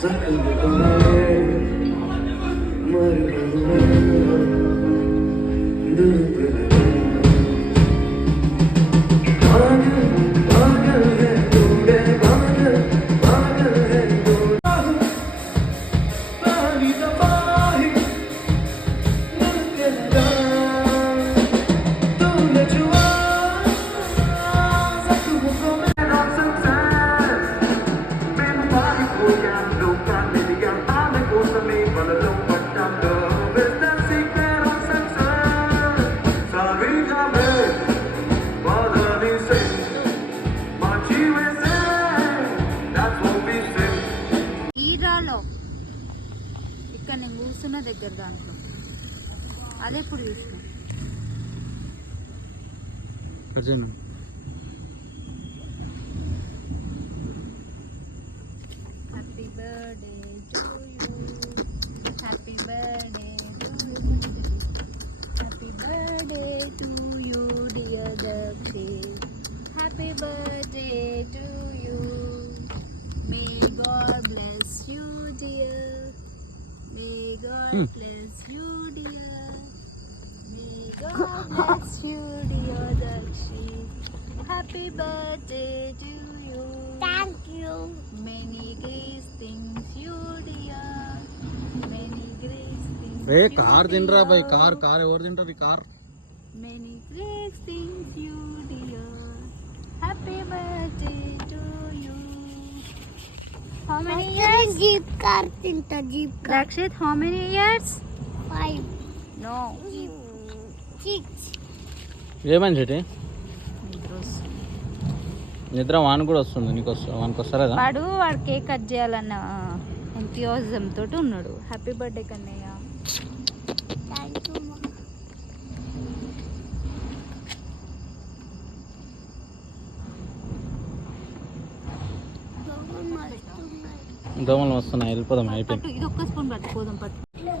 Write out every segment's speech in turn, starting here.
Sakın bir కూర్చున్న దగ్గర దాంట్లో అదే ఇప్పుడు చూసిన happy birthday to you happy birthday happy birthday to you dear Dakshi happy birthday to you may God bless you dear may God Happy birthday to you. Thank you. Many great things you dear. Many great things. Hey, ఏ car తినరా car car car ఎవరు తింటది car. Many great things you dear. Happy birthday to you. How many years? Jeep car tinta jeep car. Rakshit, how many years? Five. No. Jeep. Six. ఏమని చెట్టు నిద్ర van కూడా వస్తుంది నీకు వానికి వస్తారా వాడు వాడు కేక్ కట్ చేయాలన్న ఎంతియోజం తోటి ఉన్నాడు. Happy birthday Kannayya. దోమలు వస్తున్నాయి వెళ్ళిపోదాం అయిపోయింది. ఇది ఒక్క స్పూన్ పట్టుకోదాం పట్టు. పిల్లలు?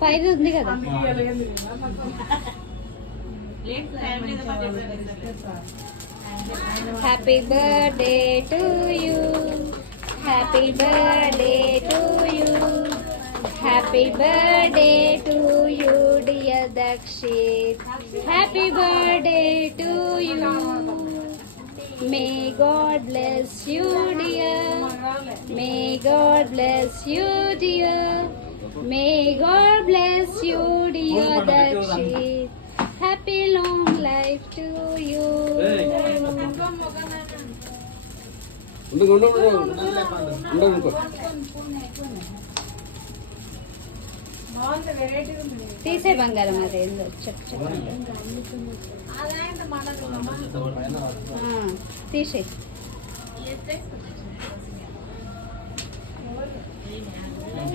ఫైవ్ ఉంది కదా happy birthday to you happy birthday to you happy birthday to you dear Dakshith happy birthday to you may God bless you dear may God bless you dear may God bless you dear Dakshith happy long life to you తీసే బంగారం అది ఏందో చెప్పు చెప్పు తీసే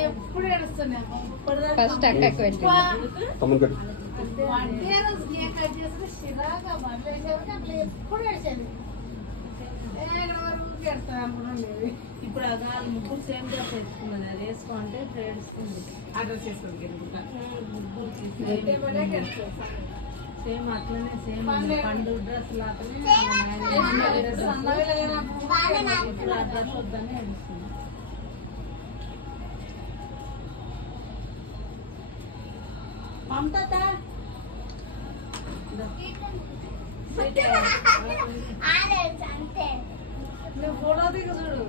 ఎప్పుడు ఏడుస్తున్నాము first అక్కకి పెట్టింది తమ్ముడు కట్టు వడ్డే రోజు కేక్ కట్ చేసుకుని చిరాగా మళ్ళీ అట్లా ఎప్పుడు ఏడ్చేది ఏడు వరకు ఏడుస్తా అనుకున్నాం లేదు ఇప్పుడు ఆ గాలి ముగ్గురు సేమ్ డ్రెస్ వేసుకున్నది అది వేసుకుంటే ఫ్రెండ్స్ అడ్రస్ చేసుకుంటాం సేమ్ అట్లనే సేమ్ పండు డ్రెస్ డ్రెస్ వద్దనే అడుగుతున్నాను ఫోటో దిగు చూడు.